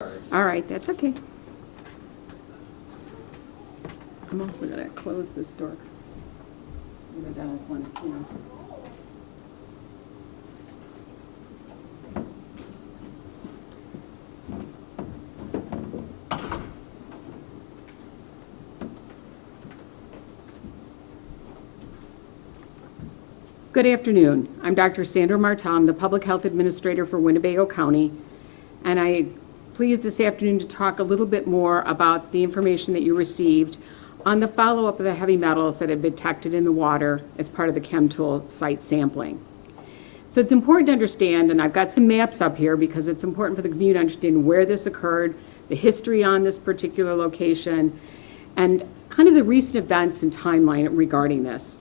All right, that's okay. I'm also going to close this door. I'm going to go down with one, you know. Good afternoon. I'm Dr. Sandra Martin. I'm the Public Health Administrator for Winnebago County, and I'm pleased this afternoon to talk a little bit more about the information that you received on the follow-up of the heavy metals that have been detected in the water as part of the Chemtool site sampling. So it's important to understand, and I've got some maps up here because it's important for the community to understand where this occurred, the history on this particular location, and kind of the recent events and timeline regarding this.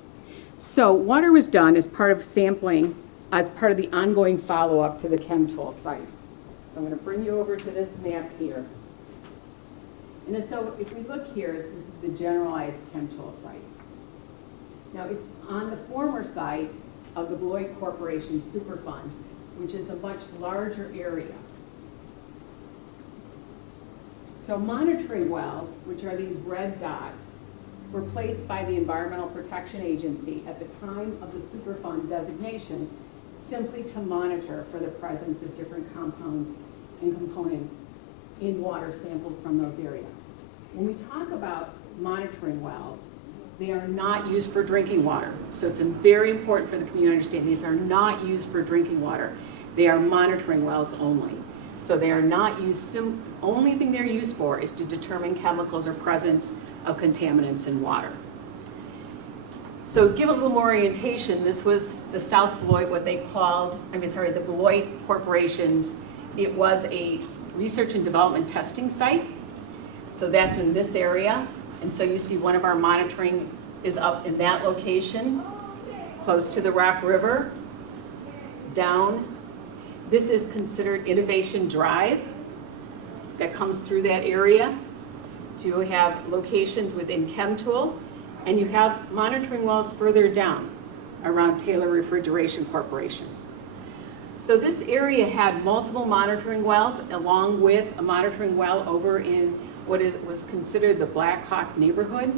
So water was done as part of sampling, as part of the ongoing follow-up to the Chemtool site. So I'm going to bring you over to this map here. And so if we look here, this is the generalized Chemtool site. Now it's on the former site of the Beloit Corporation Superfund, which is a much larger area. So monitoring wells, which are these red dots, were placed by the Environmental Protection Agency at the time of the Superfund designation simply to monitor for the presence of different compounds and components in water sampled from those areas. When we talk about monitoring wells, they are not used for drinking water. So it's very important for the community to understand these are not used for drinking water. They are monitoring wells only. So they are not used, only thing they're used for is to determine chemicals or presence of contaminants in water. So to give a little more orientation, this was the South Beloit, what they called, the Beloit Corporation's, it was a research and development testing site. So that's in this area. And so you see one of our monitoring is up in that location, close to the Rock River, down. This is considered Innovation Drive that comes through that area. So you have locations within Chemtool, and you have monitoring wells further down around Taylor Refrigeration Corporation. So this area had multiple monitoring wells along with a monitoring well over in what was considered the Black Hawk neighborhood.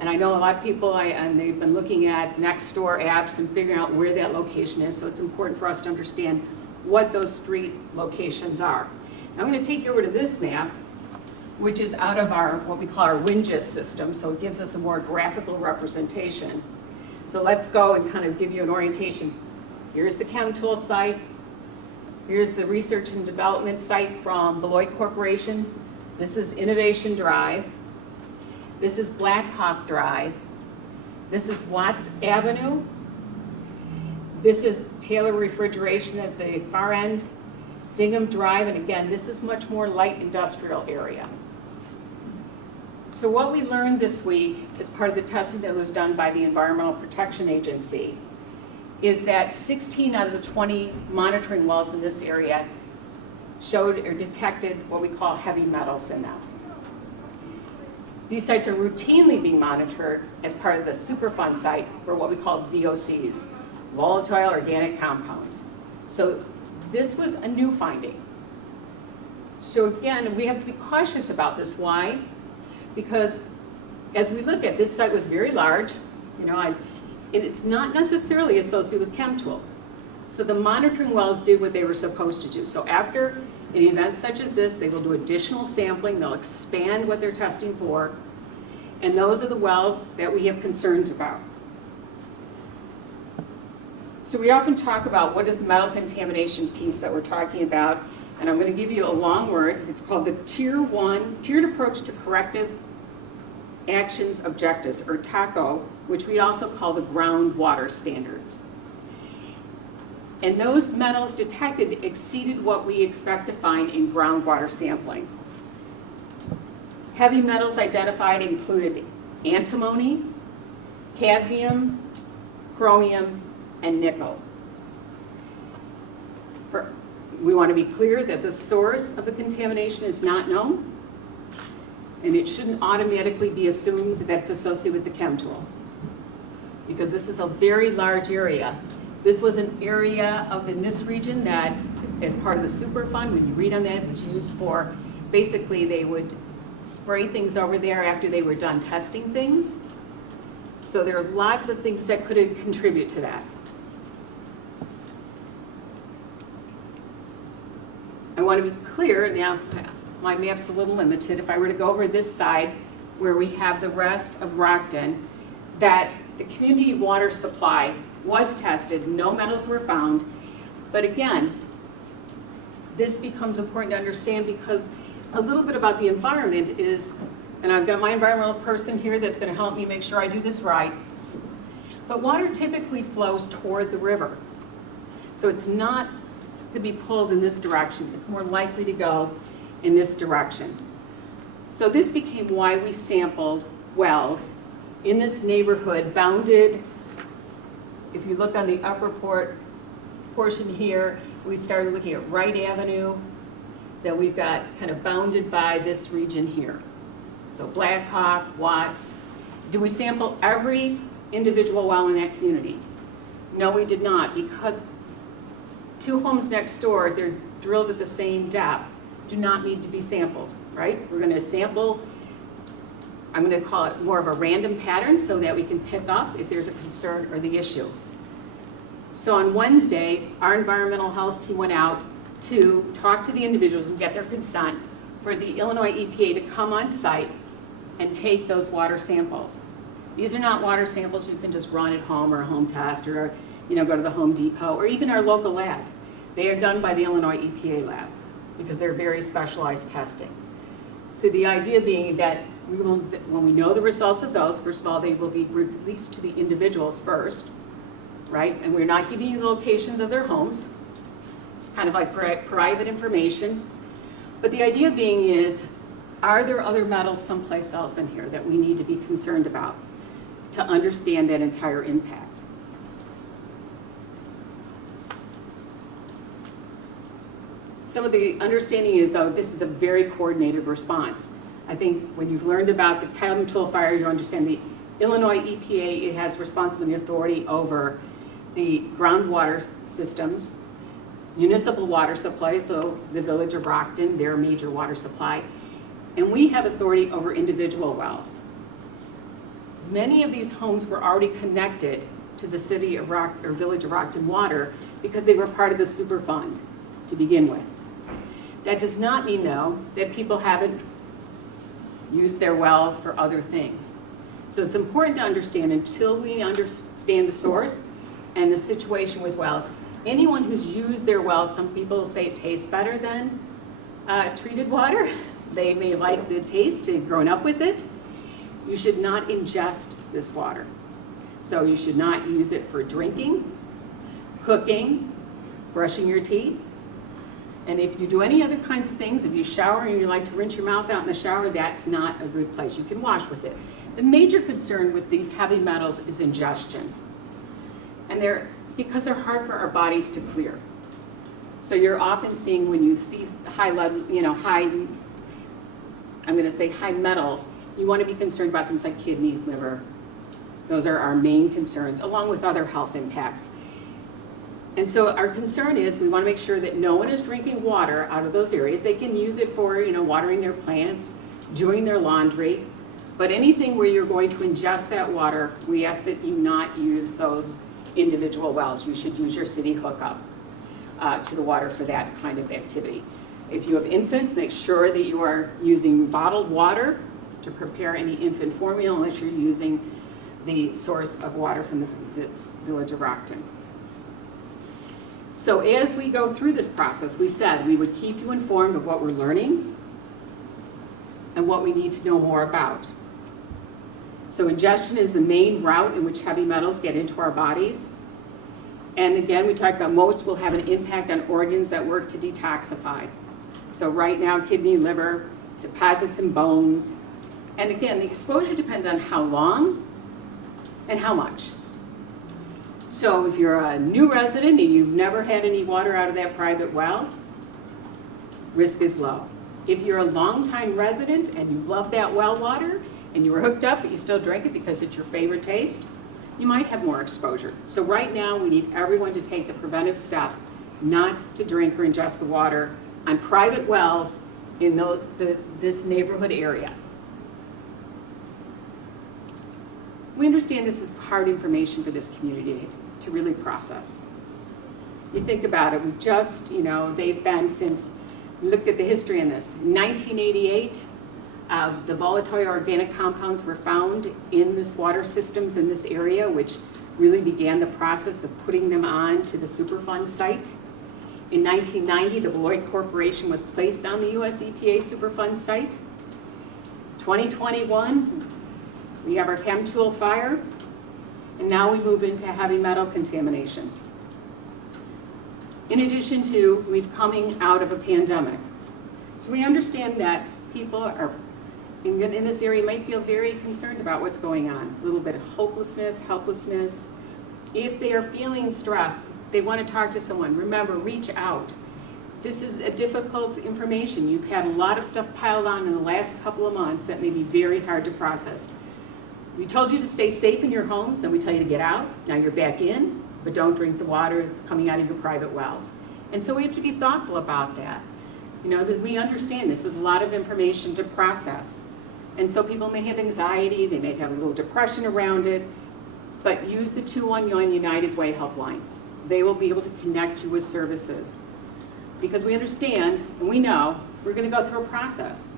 And I know a lot of people, and they've been looking at Nextdoor apps and figuring out where that location is, so it's important for us to understand what those street locations are. Now I'm going to take you over to this map, which is out of our, what we call our WinGIS system, so it gives us a more graphical representation. So let's go and kind of give you an orientation. Here's the Chemtool site. Here's the research and development site from Beloit Corporation. This is Innovation Drive. This is Black Hawk Drive. This is Watts Avenue. This is Taylor Refrigeration at the far end, Dingham Drive, and again, this is much more light industrial area. So what we learned this week as part of the testing that was done by the Environmental Protection Agency is that 16 out of the 20 monitoring wells in this area showed or detected what we call heavy metals in them. These sites are routinely being monitored as part of the Superfund site for what we call VOCs, volatile organic compounds. So this was a new finding. So again, we have to be cautious about this. Why? Because as we look at this site was very large, it's not necessarily associated with Chemtool. So the monitoring wells did what they were supposed to do. So after an event such as this, they will do additional sampling, they'll expand what they're testing for, and those are the wells that we have concerns about. So we often talk about what is the metal contamination piece that we're talking about, and I'm going to give you a long word. It's called the Tiered Approach to Corrective Actions Objectives, or TACO, which we also call the groundwater standards. And those metals detected exceeded what we expect to find in groundwater sampling. Heavy metals identified included antimony, cadmium, chromium, and nickel. We want to be clear that the source of the contamination is not known, and it shouldn't automatically be assumed that it's associated with the Chemtool, because this is a very large area. This was an area in this region that as part of the Superfund. When you read on that, it was used for, basically they would spray things over there after they were done testing things. So there are lots of things that could contribute to that. I want to be clear, now my map's a little limited. If I were to go over this side where we have the rest of Rockton, that the community water supply was tested, no metals were found. But again, this becomes important to understand because a little bit about the environment is, and I've got my environmental person here that's going to help me make sure I do this right, but water typically flows toward the river. So it's not to be pulled in this direction. It's more likely to go in this direction. So this became why we sampled wells in this neighborhood bounded. If you look on the upper portion here, we started looking at Wright Avenue, that we've got kind of bounded by this region here. So Blackhawk, Watts. Did we sample every individual well in that community? No, we did not, because 2 homes next door, they're drilled at the same depth, do not need to be sampled, right? We're going to sample, I'm going to call it more of a random pattern so that we can pick up if there's a concern or the issue. So on Wednesday, our environmental health team went out to talk to the individuals and get their consent for the Illinois EPA to come on site and take those water samples. These are not water samples you can just run at home or a home test or go to the Home Depot or even our local lab. They are done by the Illinois EPA lab because they're very specialized testing. So the idea being that we will, when we know the results of those, first of all, they will be released to the individuals first, right? And we're not giving you the locations of their homes. It's kind of like private information. But the idea being is, are there other metals someplace else in here that we need to be concerned about to understand that entire impact? Some of the understanding is, though, this is a very coordinated response. I think when you've learned about the Chemtool fire, you understand the Illinois EPA, it has responsibility and authority over the groundwater systems, municipal water supply, so the village of Rockton, their major water supply, and we have authority over individual wells. Many of these homes were already connected to the city of village of Rockton water because they were part of the Superfund to begin with. That does not mean, though, that people haven't used their wells for other things. So it's important to understand, until we understand the source and the situation with wells, anyone who's used their wells, some people say it tastes better than treated water. They may like the taste, they've grown up with it. You should not ingest this water. So you should not use it for drinking, cooking, brushing your teeth. And if you do any other kinds of things, if you shower and you like to rinse your mouth out in the shower, that's not a good place. You can wash with it. The major concern with these heavy metals is ingestion. And because they're hard for our bodies to clear. So you're often seeing, when you see high level, I'm going to say high metals, you want to be concerned about things like kidney, liver. Those are our main concerns, along with other health impacts. And so our concern is, we want to make sure that no one is drinking water out of those areas. They can use it for, watering their plants, doing their laundry. But anything where you're going to ingest that water, we ask that you not use those individual wells. You should use your city hookup to the water for that kind of activity. If you have infants, make sure that you are using bottled water to prepare any infant formula, unless you're using the source of water from this village of Rockton. So as we go through this process, we said we would keep you informed of what we're learning and what we need to know more about. So ingestion is the main route in which heavy metals get into our bodies. And again, we talked about most will have an impact on organs that work to detoxify. So right now, kidney, liver, deposits in bones. And again, the exposure depends on how long and how much. So if you're a new resident and you've never had any water out of that private well, risk is low. If you're a longtime resident and you love that well water and you were hooked up but you still drink it because it's your favorite taste, you might have more exposure. So right now we need everyone to take the preventive step not to drink or ingest the water on private wells in this neighborhood area. We understand this is hard information for this community to really process. You think about it, we've just, they've been since, we looked at the history in this. In 1988, the volatile organic compounds were found in this water systems in this area, which really began the process of putting them on to the Superfund site. In 1990, the Beloit Corporation was placed on the US EPA Superfund site. 2021, we have our Chemtool fire, and now we move into heavy metal contamination. In addition to, we've coming out of a pandemic. So we understand that people are in this area might feel very concerned about what's going on. A little bit of hopelessness, helplessness. If they are feeling stressed, they want to talk to someone. Remember, reach out. This is a difficult information. You've had a lot of stuff piled on in the last couple of months that may be very hard to process. We told you to stay safe in your homes, then we tell you to get out. Now you're back in, but don't drink the water that's coming out of your private wells. And so we have to be thoughtful about that. We understand this is a lot of information to process. And so people may have anxiety, they may have a little depression around it, but use the 211 United Way helpline. They will be able to connect you with services. Because we understand, and we know, we're going to go through a process.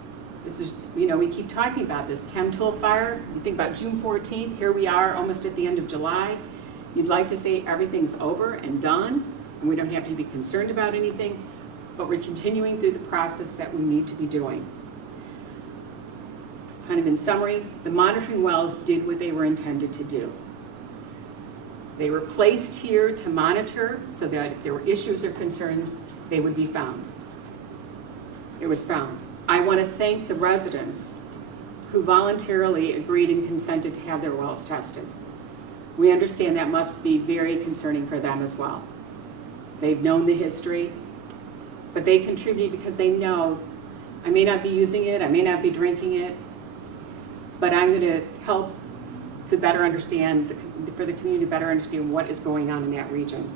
This is, we keep talking about this. Chemtool fire, you think about June 14th, here we are almost at the end of July. You'd like to say everything's over and done, and we don't have to be concerned about anything, but we're continuing through the process that we need to be doing. Kind of in summary, the monitoring wells did what they were intended to do. They were placed here to monitor so that if there were issues or concerns, they would be found. It was found. I want to thank the residents who voluntarily agreed and consented to have their wells tested. We understand that must be very concerning for them as well. They've known the history, but they contribute because they know I may not be using it, I may not be drinking it, but I'm going to help to better understand, for the community to better understand what is going on in that region.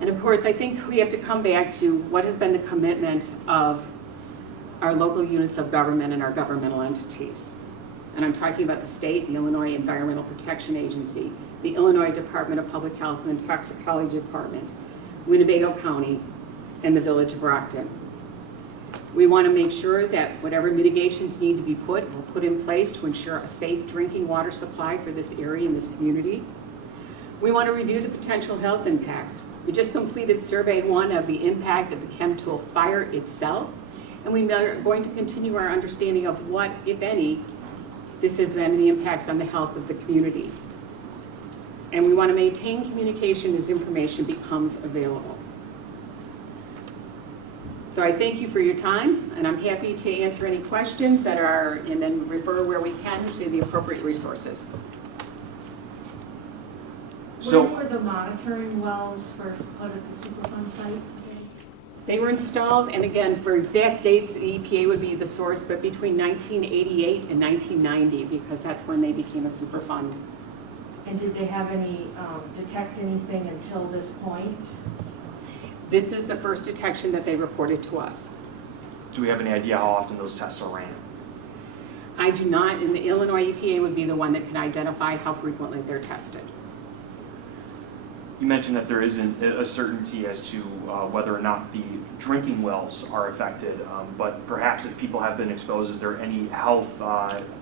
And of course, I think we have to come back to what has been the commitment of our local units of government and our governmental entities. And I'm talking about the state, the Illinois Environmental Protection Agency, the Illinois Department of Public Health and Toxicology Department, Winnebago County, and the Village of Rockton. We want to make sure that whatever mitigations need to be put in place to ensure a safe drinking water supply for this area and this community. We want to review the potential health impacts. We just completed survey 1 of the impact of the Chemtool fire itself, and we are going to continue our understanding of what, if any, this has been the impacts on the health of the community. And we want to maintain communication as information becomes available. So I thank you for your time, and I'm happy to answer any questions that are, and then refer where we can to the appropriate resources. So, when were the monitoring wells first put at the Superfund site? They were installed, and again, for exact dates, the EPA would be the source, but between 1988 and 1990, because that's when they became a Superfund. And did they have any, detect anything until this point? This is the first detection that they reported to us. Do we have any idea how often those tests are ran? I do not, and the Illinois EPA would be the one that can identify how frequently they're tested. You mentioned that there isn't a certainty as to whether or not the drinking wells are affected, but perhaps if people have been exposed, is there any health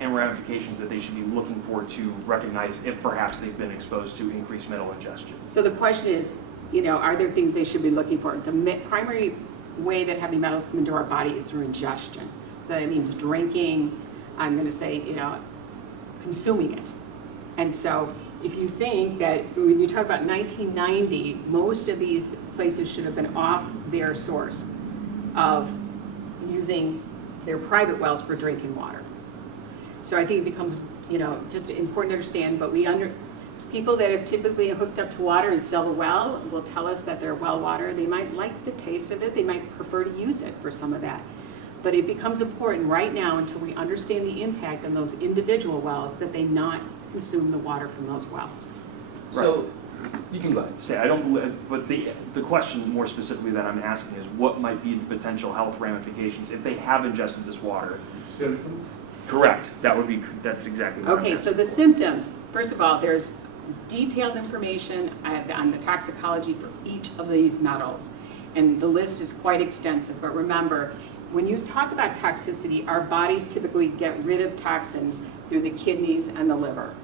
and ramifications that they should be looking for to recognize if perhaps they've been exposed to increased metal ingestion? So the question is, are there things they should be looking for? The primary way that heavy metals come into our body is through ingestion. So that means drinking, I'm going to say, consuming it. And so if you think that when you talk about 1990, most of these places should have been off their source of using their private wells for drinking water. So I think it becomes, just important to understand, but people that have typically hooked up to water and still have a well will tell us that their well water, they might like the taste of it, they might prefer to use it for some of that. But it becomes important right now until we understand the impact on those individual wells that they not consume the water from those wells. So You can go ahead. Say, I don't believe, but the question more specifically that I'm asking is what might be the potential health ramifications if they have ingested this water? Symptoms? Correct. That's exactly what I'm Okay, so asking. the symptoms, first of all, there's detailed information on the toxicology for each of these metals. And the list is quite extensive, but remember, when you talk about toxicity, our bodies typically get rid of toxins through the kidneys and the liver.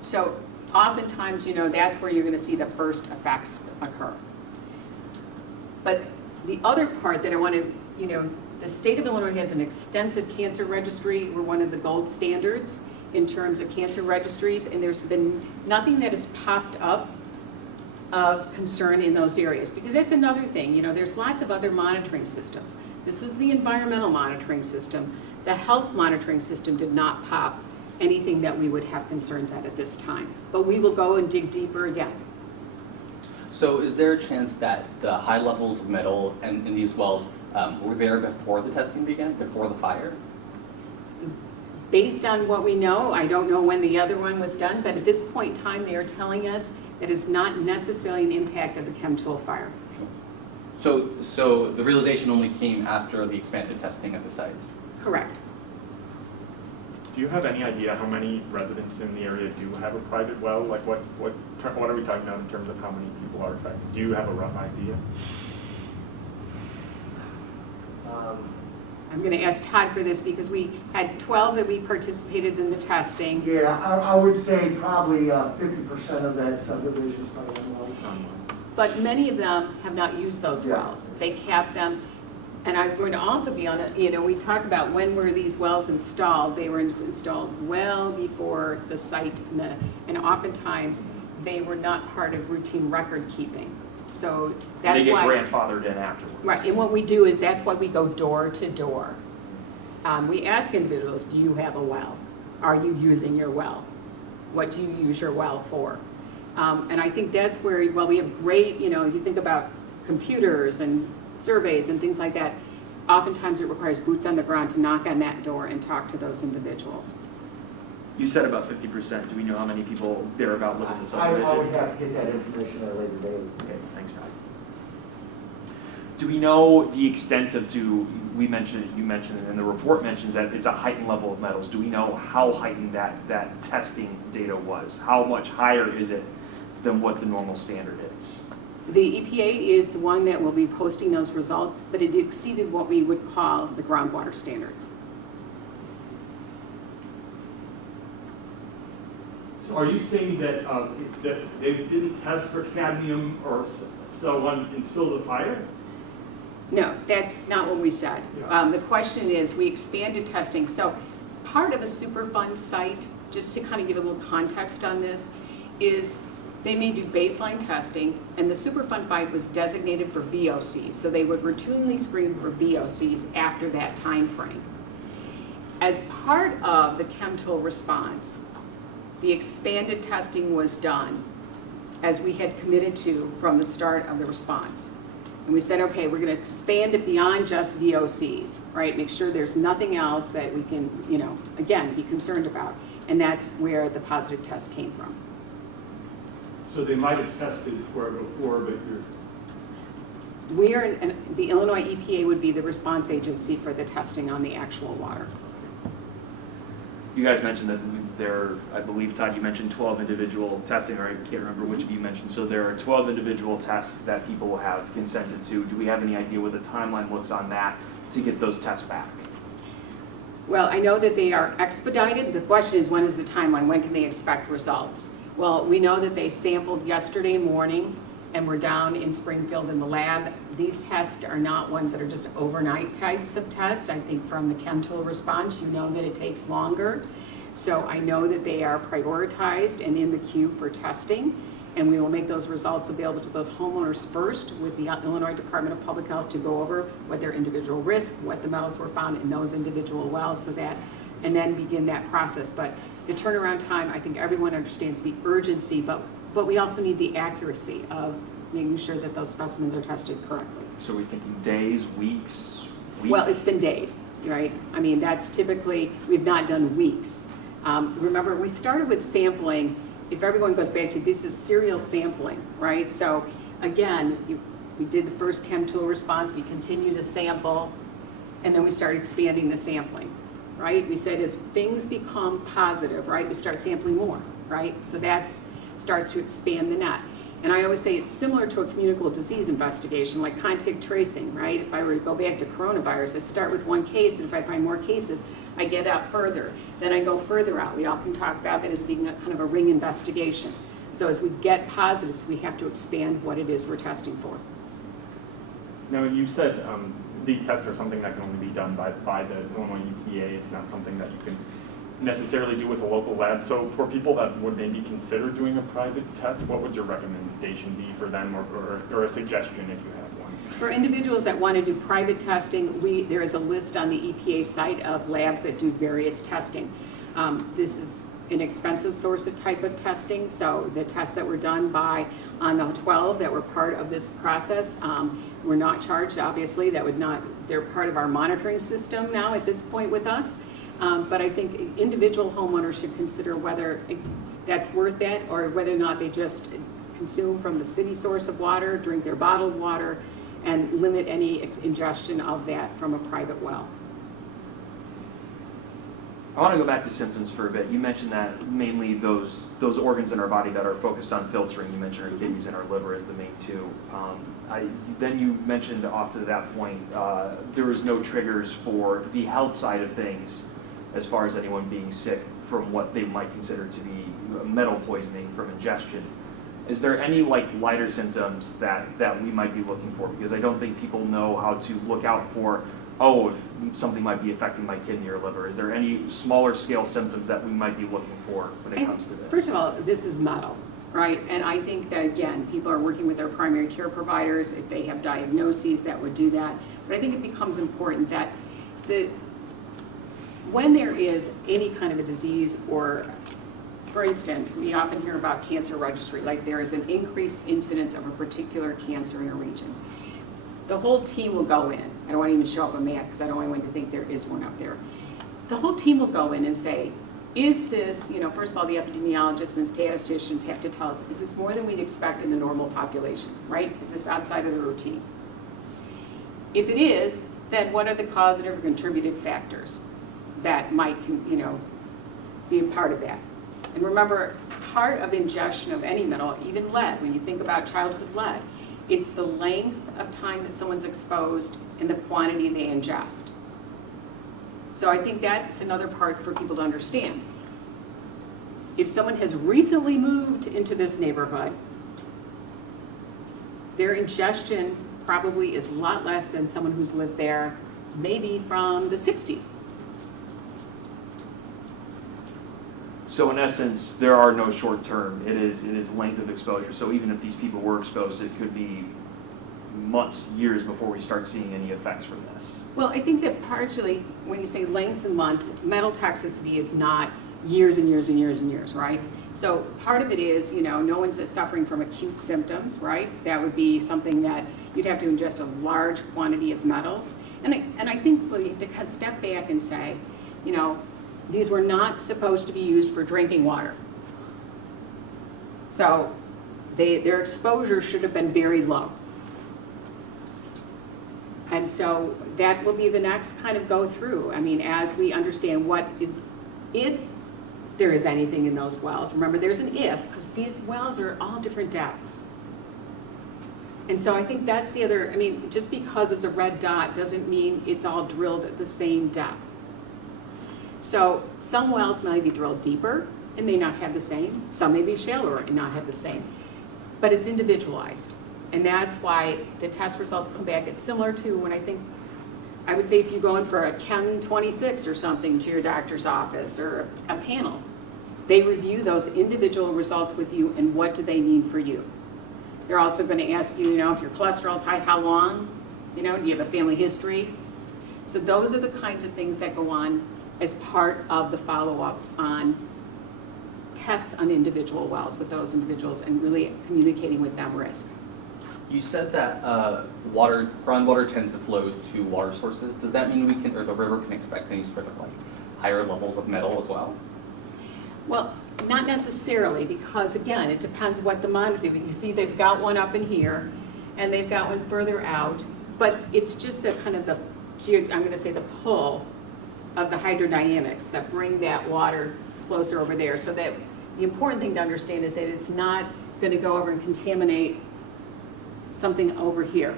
So oftentimes, that's where you're going to see the first effects occur. But the other part that I want to, the state of Illinois has an extensive cancer registry. We're one of the gold standards in terms of cancer registries, and there's been nothing that has popped up of concern in those areas, because that's another thing. There's lots of other monitoring systems. This was the environmental monitoring system. The health monitoring system did not pop anything that we would have concerns at this time. But we will go and dig deeper again. So is there a chance that the high levels of metal in these wells were there before the testing began, before the fire? Based on what we know, I don't know when the other one was done, but at this point in time, they are telling us that it's not necessarily an impact of the Chemtool fire. So the realization only came after the expanded testing at the sites? Correct. Do you have any idea how many residents in the area do have a private well? Like what are we talking about in terms of how many people are affected? Do you have a rough idea? I'm going to ask Todd for this because we had 12 that we participated in the testing. Yeah, I would say probably 50% of that subdivision is probably unwell. But many of them have not used those Yeah. wells. They cap them. And I'm going to also be on it, we talk about when were these wells installed. They were installed well before the site, and oftentimes they were not part of routine record keeping. So that's They get why. grandfathered in afterwards. Right, and what we do is that's why we go door to door. We ask individuals, do you have a well? Are you using your well? What do you use your well for? And I think that's where, while we have great, you think about computers and surveys and things like that, oftentimes it requires boots on the ground to knock on that door and talk to those individuals. You said about 50%. Do we know how many people thereabout live in the I subdivision? would have to get that information at a later date. Okay, thanks, Todd. Do we know the extent of, you mentioned it, and the report mentions that it's a heightened level of metals. Do we know how heightened that testing data was? How much higher is it than what the normal standard is? The EPA is the one that will be posting those results, but it exceeded what we would call the groundwater standards. So are you saying that, that they didn't test for cadmium or so on until the fire? No, that's not what we said. Yeah. The question is, we expanded testing. So part of a Superfund site, just to kind of give a little context on this, is they may do baseline testing, and the Superfund site was designated for VOCs, so they would routinely screen for VOCs after that time frame. As part of the Chemtool response, the expanded testing was done as we had committed to from the start of the response. And we said, okay, we're going to expand it beyond just VOCs, right? Make sure there's nothing else that we can, again, be concerned about. And that's where the positive test came from. So they might have tested for it before, but The Illinois EPA would be the response agency for the testing on the actual water. You guys mentioned that I believe, Todd, you mentioned 12 individual testing, or I can't remember which of you mentioned. So there are 12 individual tests that people have consented to. Do we have any idea what the timeline looks on that to get those tests back? Well, I know that they are expedited. The question is, when is the timeline? When can they expect results? Well, we know that they sampled yesterday morning and we're down in Springfield in the lab. These tests are not ones that are just overnight types of tests. I think from the Chemtool response, you know that it takes longer. So I know that they are prioritized and in the queue for testing, and we will make those results available to those homeowners first with the Illinois Department of Public Health to go over what their individual risk, what the metals were found in those individual wells, and then begin that process. But the turnaround time, I think everyone understands the urgency, but we also need the accuracy of making sure that those specimens are tested correctly. So we're thinking days, weeks? Well, it's been days, right? I mean, that's typically, we've not done weeks. Remember, we started with sampling if everyone goes back to, this is serial sampling, right? So again, we did the first Chemtool response, we continue to sample, and then we start expanding the sampling, right? We said as things become positive, right, we start sampling more, right? So that starts to expand the net. And I always say it's similar to a communicable disease investigation, like contact tracing, right? If I were to go back to coronavirus, I start with one case, and if I find more cases, I get out further. Then I go further out. We often talk about that as being a kind of a ring investigation. So as we get positives, we have to expand what it is we're testing for. Now, you said these tests are something that can only be done by the Illinois EPA. It's not something that you can necessarily do with a local lab. So for people that would maybe consider doing a private test, what would your recommendation be for them, or a suggestion if you have one? For individuals that want to do private testing, there is a list on the EPA site of labs that do various testing. This is an expensive source of type of testing, so the tests that were done on the 12 that were part of this process were not charged, obviously. They're part of our monitoring system now at this point with us. But I think individual homeowners should consider whether that's worth it, or whether or not they just consume from the city source of water, drink their bottled water, and limit any ingestion of that from a private well. I want to go back to symptoms for a bit. You mentioned that mainly those organs in our body that are focused on filtering. You mentioned our kidneys and our liver as the main two. Then you mentioned off to that point, there was no triggers for the health side of things as far as anyone being sick from what they might consider to be metal poisoning from ingestion. Is there any lighter symptoms that we might be looking for? Because I don't think people know how to look out for, oh, if something might be affecting my kidney or liver. Is there any smaller scale symptoms that we might be looking for when it comes to this? First of all, this is metal, right? And I think that, again, people are working with their primary care providers. If they have diagnoses, that would do that. But I think it becomes important that when there is any kind of a disease, or for instance, we often hear about cancer registry, like there is an increased incidence of a particular cancer in a region. The whole team will go in. I don't want to even show up a map because I don't want anyone to think there is one up there. The whole team will go in and say, is this, first of all, the epidemiologists and statisticians have to tell us, is this more than we'd expect in the normal population, right? Is this outside of the routine? If it is, then what are the causative or contributive factors that might, be a part of that? And remember, part of ingestion of any metal, even lead, when you think about childhood lead, it's the length of time that someone's exposed and the quantity they ingest. So I think that's another part for people to understand. If someone has recently moved into this neighborhood, their ingestion probably is a lot less than someone who's lived there maybe from the 60s. So in essence, there are no short term. It is length of exposure. So even if these people were exposed, it could be months, years before we start seeing any effects from this. Well, I think that partially, when you say length and month, metal toxicity is not years and years and years and years, right? So part of it is, no one's suffering from acute symptoms, right? That would be something that you'd have to ingest a large quantity of metals. And I think we have to step back and say, these were not supposed to be used for drinking water. So their exposure should have been very low. And so that will be the next kind of go through. I mean, as we understand if there is anything in those wells. Remember, there's an if, because these wells are all different depths. And so I think that's the other, just because it's a red dot doesn't mean it's all drilled at the same depth. So some wells may be drilled deeper and may not have the same. Some may be shallower and not have the same. But it's individualized. And that's why the test results come back. It's similar to when I would say if you go in for a Chem 26 or something to your doctor's office or a panel, they review those individual results with you and what do they mean for you. They're also going to ask you, if your cholesterol is high, how long? Do you have a family history? So those are the kinds of things that go on as part of the follow-up on tests on individual wells with those individuals and really communicating with them risk. You said that groundwater tends to flow to water sources. Does that mean the river can expect any sort of higher levels of metal as well? Well, Not necessarily, because again, it depends what the monitor, you see they've got one up in here, and they've got one further out, but it's just the kind of the, I'm gonna say the pull of the hydrodynamics that bring that water closer over there, so that the important thing to understand is that it's not gonna go over and contaminate something over here.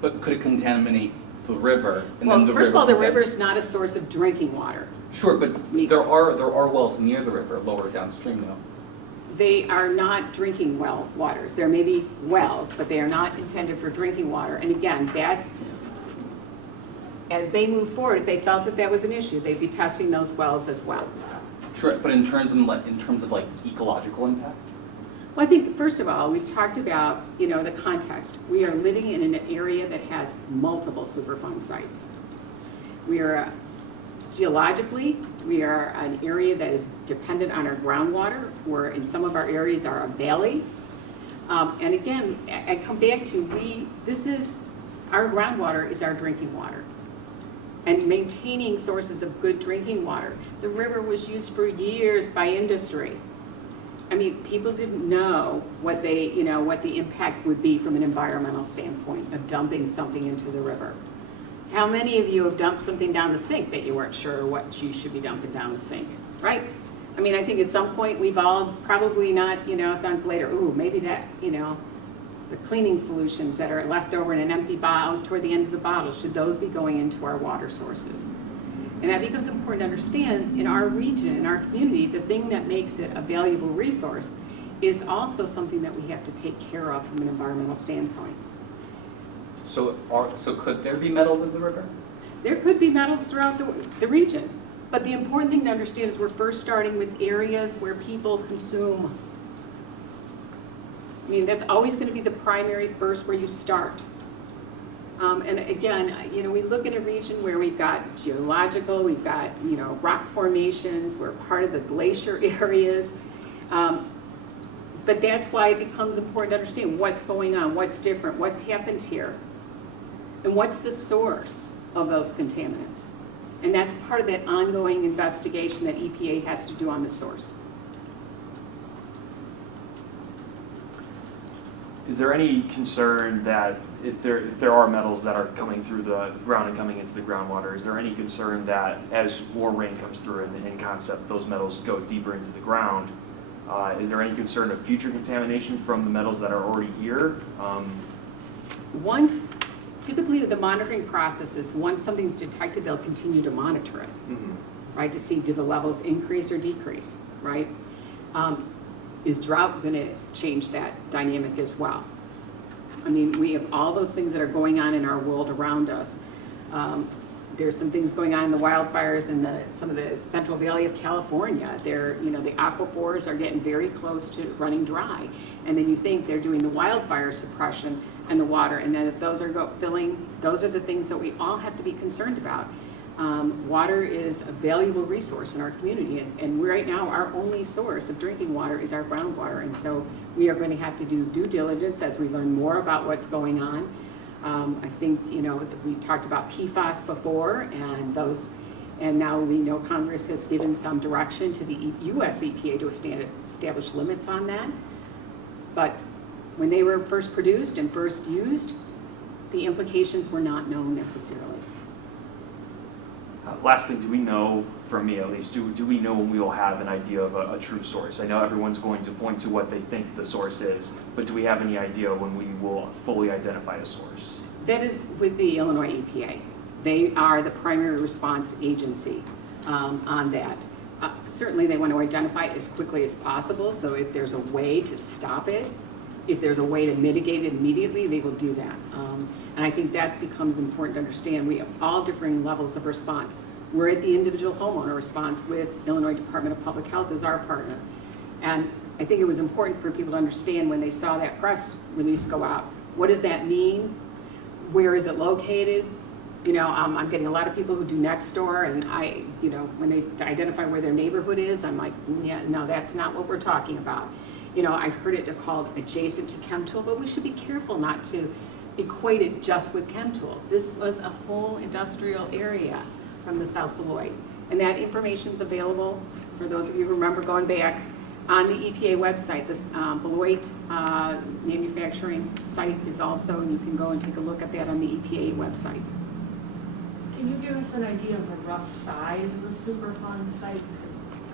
But could it contaminate the river? And Well, then the first of all, the would then- river is not a source of drinking water. Sure, but there are wells near the river, lower downstream though. They are not drinking well waters. There may be wells, but they are not intended for drinking water. And again, that's, as they move forward, if they felt that that was an issue, they'd be testing those wells as well. Sure, but in terms of like ecological impact? Well, I think, first of all, we've talked about, the context. We are living in an area that has multiple Superfund sites. We are, geologically, we are an area that is dependent on our groundwater, where in some of our areas are a valley. And again, I come back to, our groundwater is our drinking water. And maintaining sources of good drinking water. The river was used for years by industry. I mean, people didn't know what what the impact would be from an environmental standpoint of dumping something into the river. How many of you have dumped something down the sink that you weren't sure what you should be dumping down the sink, right? I mean, I think at some point we've all probably not, thought later, ooh, maybe that, the cleaning solutions that are left over in an empty bottle toward the end of the bottle, should those be going into our water sources? And that becomes important to understand in our region, in our community, the thing that makes it a valuable resource is also something that we have to take care of from an environmental standpoint. So could there be metals in the river? There could be metals throughout the region, but the important thing to understand is we're first starting with areas where people consume. I mean, that's always going to be the primary first where you start. And again, we look at a region where we've got geological, we've got, rock formations, we're part of the glacier areas. But that's why it becomes important to understand what's going on, what's different, what's happened here, and what's the source of those contaminants. And that's part of that ongoing investigation that EPA has to do on the source. Is there any concern that if there are metals that are coming through the ground and coming into the groundwater, is there any concern that as more rain comes through in concept, those metals go deeper into the ground? Is there any concern of future contamination from the metals that are already here? Typically the monitoring process is once something's detected, they'll continue to monitor it, right, to see do the levels increase or decrease, right? Is drought going to change that dynamic as well? I mean, we have all those things that are going on in our world around us. There's some things going on in the wildfires in some of the Central Valley of California. the aquifers are getting very close to running dry. And then you think they're doing the wildfire suppression and the water, and then if those are filling, those are the things that we all have to be concerned about. Water is a valuable resource in our community, and right now our only source of drinking water is our groundwater, and so we are going to have to do due diligence as we learn more about what's going on. I think, we talked about PFAS before, and now we know Congress has given some direction to the US EPA to establish limits on that. But when they were first produced and first used, the implications were not known necessarily. Last thing, do we know, from me at least, do we know when we will have an idea of a true source? I know everyone's going to point to what they think the source is, but do we have any idea when we will fully identify a source? That is with the Illinois EPA. They are the primary response agency on that. Certainly they want to identify it as quickly as possible, so if there's a way to stop it, if there's a way to mitigate it immediately, they will do that. And I think that becomes important to understand. We have all differing levels of response. We're at the individual homeowner response with Illinois Department of Public Health as our partner. And I think it was important for people to understand when they saw that press release go out. What does that mean? Where is it located? I'm getting a lot of people who do next door, and when they identify where their neighborhood is, I'm like, yeah, no, that's not what we're talking about. I've heard it called adjacent to Chemtool, but we should be careful not to equate it just with Chemtool. This was a whole industrial area from the South Beloit, and that information's available for those of you who remember going back, on the EPA website, this Beloit manufacturing site is also, and you can go and take a look at that on the EPA website. Can you give us an idea of the rough size of the Superfund site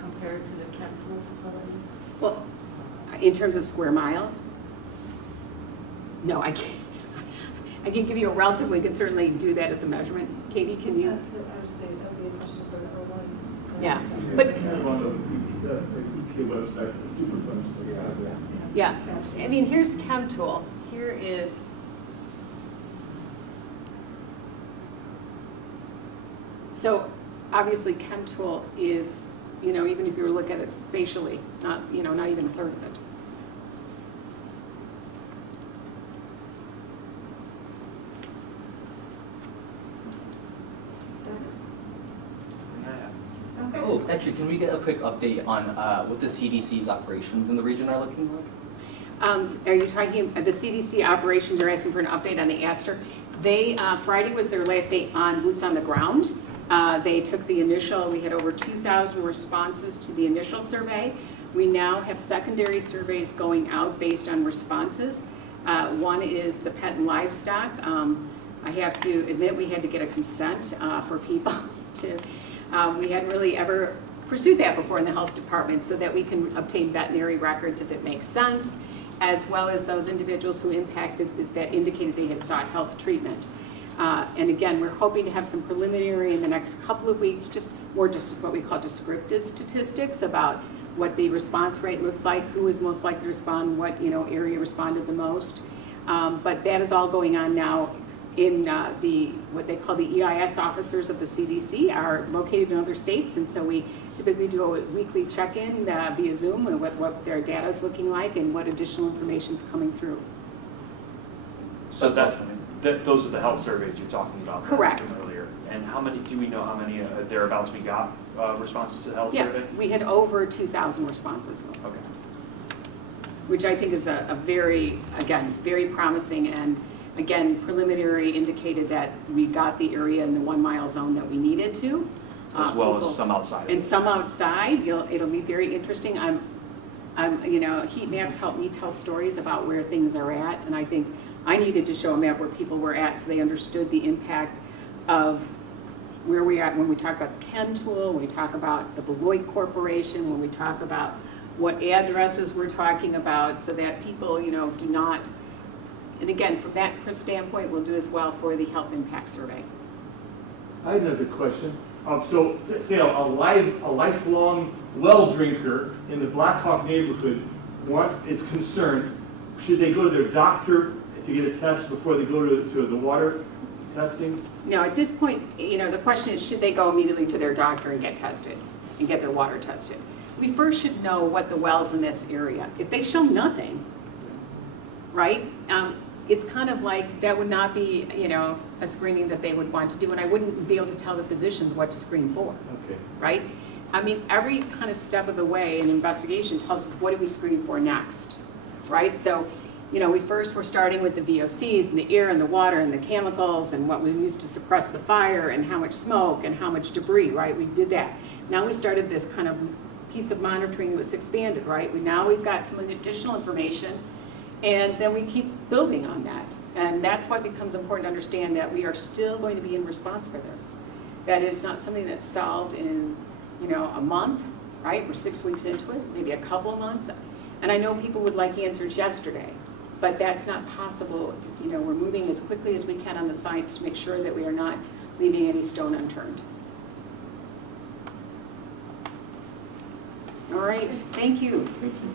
compared to the Chemtool facility? Well, in terms of square miles, no, I can't. I can give you a relative, we can certainly do that as a measurement. Katie, can you? I would say that would be a question for everyone. Yeah, but, On the EPA website, the Superfund. yeah, I mean, here's Chemtool. Here is, so obviously Chemtool is, you know, even if you were to look at it spatially, not, you know, not even a third of it. Oh, actually, can we get a quick update on what the CDC's operations in the region are looking like? Are you talking, the CDC operations, you're asking for an update on the Astor? They, Friday was their last day on boots on the ground. They took the initial, we had over 2,000 responses to the initial survey. We now have secondary surveys going out based on responses. One is the pet and livestock. I have to admit we had to get a consent for people to, we hadn't really ever pursued that before in the health department, so that we can obtain veterinary records if it makes sense, as well as those individuals who that indicated they had sought health treatment. And again, we're hoping to have some preliminary in the next couple of weeks, just more just what we call descriptive statistics about what the response rate looks like, who is most likely to respond, what, you know, area responded the most. But that is all going on now in what they call the EIS officers of the CDC are located in other states, and so we typically do a weekly check-in via Zoom and what their data is looking like and what additional information is coming through. So those are the health surveys you're talking about. Correct. From earlier. And how many, do we know how many thereabouts we got responses to the health survey? Yeah, we had over 2,000 responses. Okay. Which I think is a very, again, very promising, and again, preliminary indicated that we got the area in the 1 mile zone that we needed to. As well as some outside. And some outside. It'll be very interesting. You know, heat maps help me tell stories about where things are at, and I think I needed to show a map where people were at so they understood the impact of where we are at when we talk about the Chemtool, when we talk about the Beloit Corporation, when we talk about what addresses we're talking about, so that people, you know, do not, and again, from that standpoint, we'll do as well for the health impact survey. I had another question. So say a lifelong well drinker in the Black Hawk neighborhood is concerned, should they go to their doctor to get a test before they go to the water testing? No, at this point, you know, the question is, should they go immediately to their doctor and get tested and get their water tested? We first should know what the wells in this area, if they show nothing, right? It's kind of like, that would not be, you know, a screening that they would want to do, and I wouldn't be able to tell the physicians what to screen for, Okay. right? I mean, every kind of step of the way in investigation tells us what do we screen for next, right? So, you know, we're starting with the VOCs and the air and the water and the chemicals and what we used to suppress the fire and how much smoke and how much debris, right? We did that. Now we started this kind of piece of monitoring that was expanded, right? Now we've got some additional information, and then we keep building on that. And that's why it becomes important to understand that we are still going to be in response for this. That is not something that's solved in, you know, a month, right? We're 6 weeks into it, maybe a couple of months. And I know people would like answers yesterday, but that's not possible. You know, we're moving as quickly as we can on the sites to make sure that we are not leaving any stone unturned. All right, thank you. Thank you.